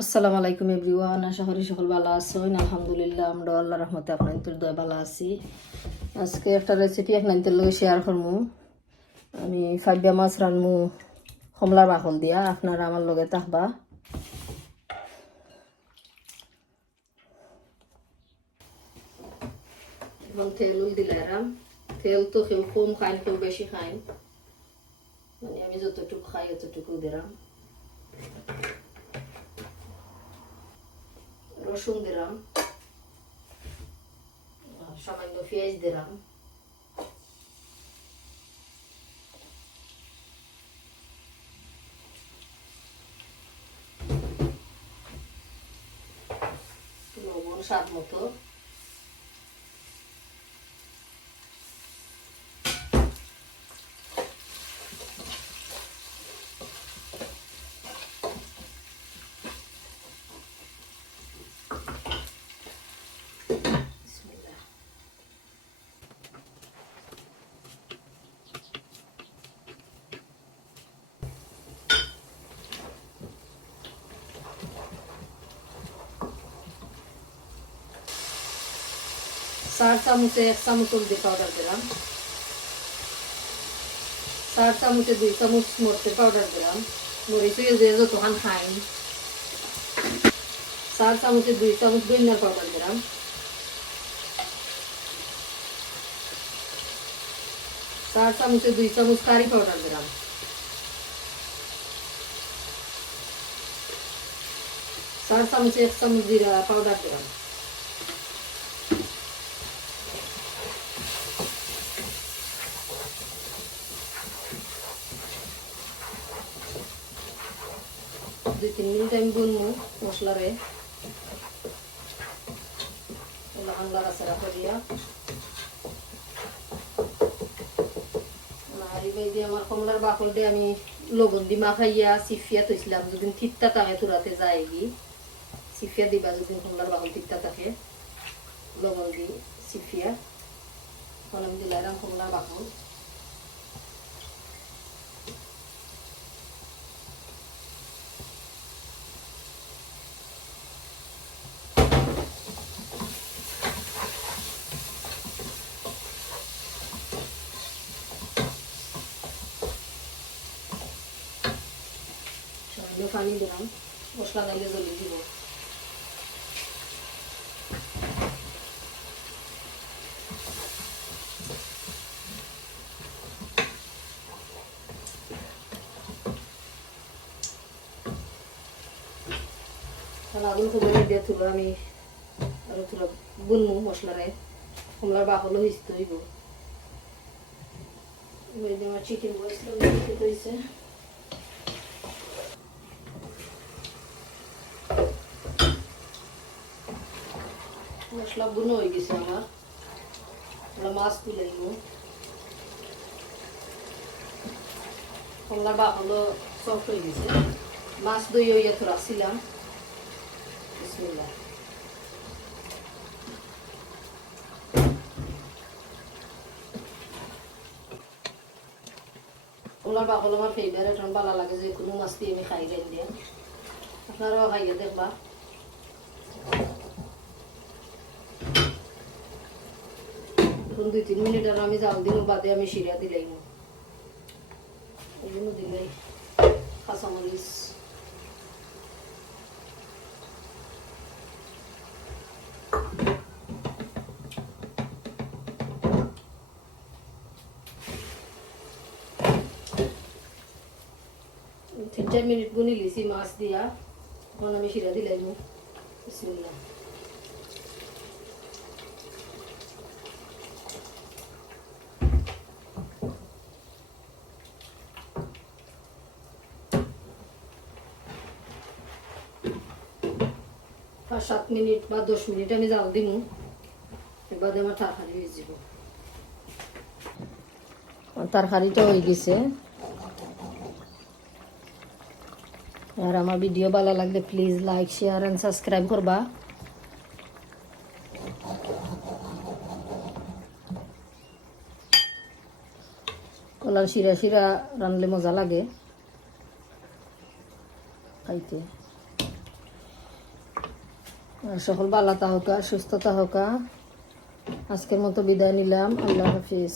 আসসালামু আলাইকুম এভরিওয়ান, আশা করি সকল ভালো আছেন। আলহামদুলিল্লাহ আমরা আল্লাহর রহমতে আপনাদের দয়া ভালো আছি। আজকে একটা রেসিপি আপনাদের লগে শেয়ার করবো। আমি ফাইবা মাছ রানমু কমলার বাকল দিয়া, আপনারা আমার লগে থাকবা। এবং তেল দিলাম। তেল তো কেউ কম খায় কেউ বেশি খায়, মানে আমি যতটুকু খাই ততটুকু দিলাম। রসুন দিলাম, সামান্য পেঁয়াজ দিলাম, লবণ স্বাদ মতো, চার চামচে 1 চামচ হলদি পাউডার দিলাম, 4 চামচে 2 চামচ মরিচের পাউডার দিলাম। মরিচ যে যতখান খাই। 4 চামচে 2 চামচ ধনিয়ার পাউডার দিলাম, 4 চামচে 2 চামচ কারি পাউডার দিলাম, 4 চামচে 1 চামচ জিরা পাউডার দিলাম, 2-3 মিনিট আমি বুনবো মশলারে লাড়াচাড়া করিয়া। আর এই যে আমার কমলার বাকল দিয়ে আমি লবণ দি মাখাইয়া সিফিয়া তৈছিলাম, যদি ঠিকটা থাকে তুরাতে যায় গি সিফিয়া দিবা, যদি কমলার বাকল ঠিকটা থাকে লবণ দি সিফিয়া। এখন আমি দিলাম কমলার বাকল, পানি দিলাম, মশলা দিলে জ্বলি দিব। আগুন খুব দিয়ে তুলো আমি আর তুলো বুনমু মশলারে, কমলার বাকলও হিসতে হইব। আমার চিকেন হয়েছে, মশলা বুনো হয়ে গেছে আমার। আমরা মাছ তুলাইব, কমলার বাকলও সফট হয়ে গেছে। মাছ দই হইয়া তো রাখছিলাম। বিসমিল্লাহ। কমলার বাকল আমার ফেভারিট, আমার ভালো লাগে, যে কোনো মাছ দিয়ে আমি খাই দিয়ে। আপনারাও খাইয়ে দেখবা। এখন 2-3 মিনিট আর আমি জাল দিব, বাদে আমি শিরা দিলাই এগুলো দিলাই কাঁচামরিচ, তিন 4 মিনিট বুনি লিছি মাছ দিয়া। এখন আমি শিরা দিলাই বিসমিল্লাহ। আর 7 মিনিট বা 10 মিনিট আমি জাল দিব, এবার আমার তরকারি হয়ে যাব। তরকারিটা হয়ে গেছে। আর আমার ভিডিও ভালো লাগলে please like share and subscribe করবা। কলার শিরা শিরা রানলে মজা লাগে খাইতে। আর সকল ভালো থাকা সুস্থতা হোকা। আজকের মতো বিদায় নিলাম। আল্লাহ হাফিজ।